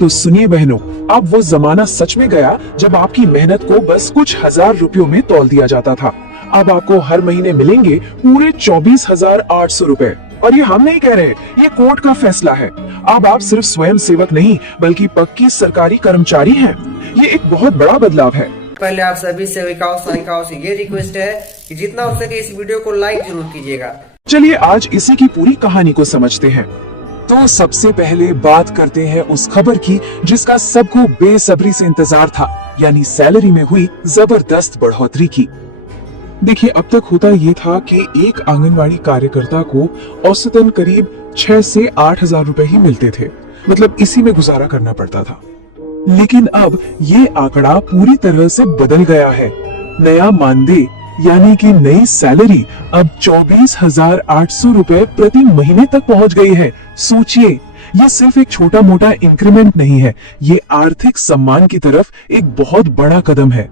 तो सुनिए बहनों, अब वो जमाना सच में गया जब आपकी मेहनत को बस कुछ हजार रुपयों में तौल दिया जाता था। अब आपको हर महीने मिलेंगे पूरे 24,800 रुपए। और ये हम नहीं कह रहे, ये कोर्ट का फैसला है। अब आप सिर्फ स्वयं सेवक नहीं बल्कि पक्की सरकारी कर्मचारी हैं। ये एक बहुत बड़ा बदलाव है। पहले आप सभी सेविकाओं सहायिकाओं से ये रिक्वेस्ट है कि जितना हो सके इस वीडियो को लाइक जरूर कीजिएगा। चलिए आज इसी की पूरी कहानी को समझते हैं। तो सबसे पहले बात करते हैं उस खबर की जिसका सबको बेसब्री से इंतजार था, यानी सैलरी में हुई जबरदस्त बढ़ोतरी की। देखिए, अब तक होता ये था कि एक आंगनवाड़ी कार्यकर्ता को औसतन करीब 6 से 8 हजार रुपए ही मिलते थे, मतलब इसी में गुजारा करना पड़ता था। लेकिन अब ये आंकड़ा पूरी तरह से बदल गया है। नया मानदेय यानी कि नई सैलरी अब 24,800 रुपए प्रति महीने तक पहुंच गई है। सोचिए, ये सिर्फ एक छोटा मोटा इंक्रीमेंट नहीं है, ये आर्थिक सम्मान की तरफ एक बहुत बड़ा कदम है।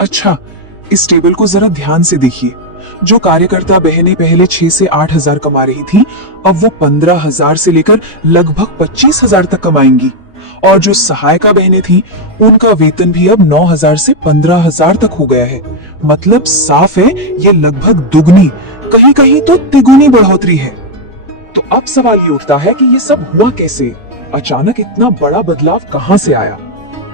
अच्छा, इस टेबल को जरा ध्यान से देखिए। जो कार्यकर्ता बहनें पहले 6 से 8 हजार कमा रही थी, अब वो 15,000 से लेकर लगभग 25,000 तक कमाएंगी। और जो सहायिका बहनें थी, उनका वेतन भी अब 9,000 से 15,000 तक हो गया है। मतलब साफ है, ये लगभग दुगनी, कहीं कहीं तो तिगुनी बढ़ोतरी है। तो अब सवाल ये उठता है कि ये सब हुआ कैसे? अचानक इतना बड़ा बदलाव कहां से आया?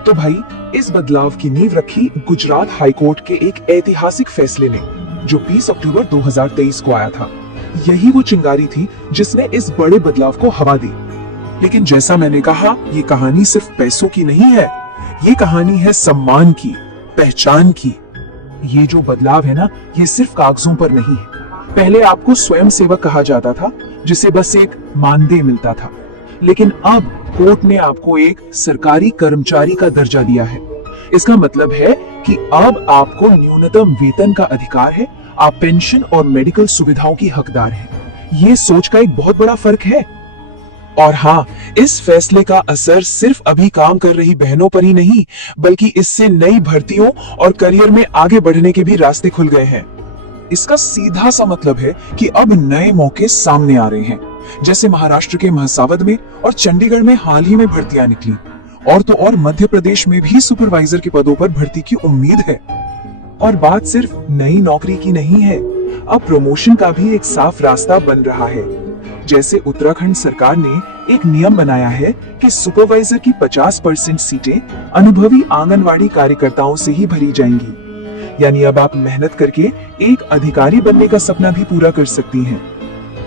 तो भाई, इस बदलाव की नींव रखी गुजरात हाईकोर्ट के एक ऐतिहासिक फैसले ने, जो 20 अक्टूबर 2023 को आया था। यही वो चिंगारी थी जिसने इस बड़े बदलाव को हवा दी। लेकिन जैसा मैंने कहा, ये कहानी सिर्फ पैसों की नहीं है, ये कहानी है सम्मान की, पहचान की। ये जो बदलाव है ना, ये सिर्फ कागजों पर नहीं है। पहले आपको स्वयं सेवक कहा जाता था, जिसे बस एक मानदेय मिलता था। लेकिन अब कोर्ट ने आपको एक सरकारी कर्मचारी का दर्जा दिया है। इसका मतलब है कि अब आपको न्यूनतम वेतन का अधिकार है, आप पेंशन और मेडिकल सुविधाओं की हकदार हैं। ये सोच का एक बहुत बड़ा फर्क है। और हाँ, इस फैसले का असर सिर्फ अभी काम कर रही बहनों पर ही नहीं, बल्कि इससे नई भर्तियों और करियर में आगे बढ़ने के भी रास्ते खुल गए हैं। इसका सीधा सा मतलब है कि अब नए मौके सामने आ रहे हैं। जैसे महाराष्ट्र के महासावद में और चंडीगढ़ में हाल ही में भर्तियां निकली, और तो और मध्य प्रदेश में भी सुपरवाइजर के पदों पर भर्ती की उम्मीद है। और बात सिर्फ नई नौकरी की नहीं है, अब प्रमोशन का भी एक साफ रास्ता बन रहा है। जैसे उत्तराखंड सरकार ने एक नियम बनाया है कि सुपरवाइजर की 50% सीटें अनुभवी आंगनवाड़ी कार्यकर्ताओं से ही भरी जाएंगी। यानी अब आप मेहनत करके एक अधिकारी बनने का सपना भी पूरा कर सकती हैं।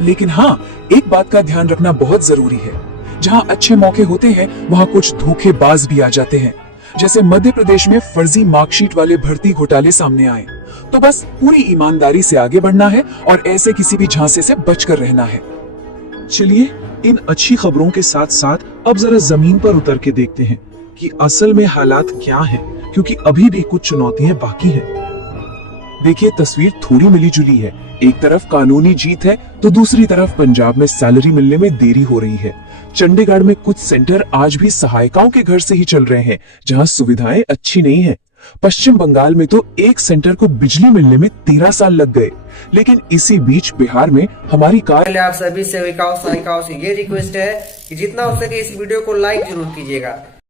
लेकिन हाँ, एक बात का ध्यान रखना बहुत जरूरी है। जहां अच्छे मौके होते हैं, वहां कुछ धोखेबाज भी आ जाते हैं। जैसे मध्य प्रदेश में फर्जी मार्कशीट वाले भर्ती घोटाले सामने आए, तो बस पूरी ईमानदारी से आगे बढ़ना है और ऐसे किसी भी झांसे से बचकर रहना है। चलिए, इन अच्छी खबरों के साथ साथ अब जरा जमीन पर उतर के देखते हैं कि असल में हालात क्या हैं, क्योंकि अभी भी कुछ चुनौतियां बाकी हैं। देखिए, तस्वीर थोड़ी मिली जुली है। एक तरफ कानूनी जीत है, तो दूसरी तरफ पंजाब में सैलरी मिलने में देरी हो रही है। चंडीगढ़ में कुछ सेंटर आज भी सहायिकाओं के घर से ही चल रहे हैं, जहां सुविधाएं अच्छी नहीं है। पश्चिम बंगाल में तो एक सेंटर को बिजली मिलने में 13 साल लग गए। लेकिन इसी बीच बिहार में हमारी पहले आप सभी सेविकाओं सहायिकाओं से ये रिक्वेस्ट है कि जितना हो सके इस वीडियो को लाइक जरूर कीजिएगा।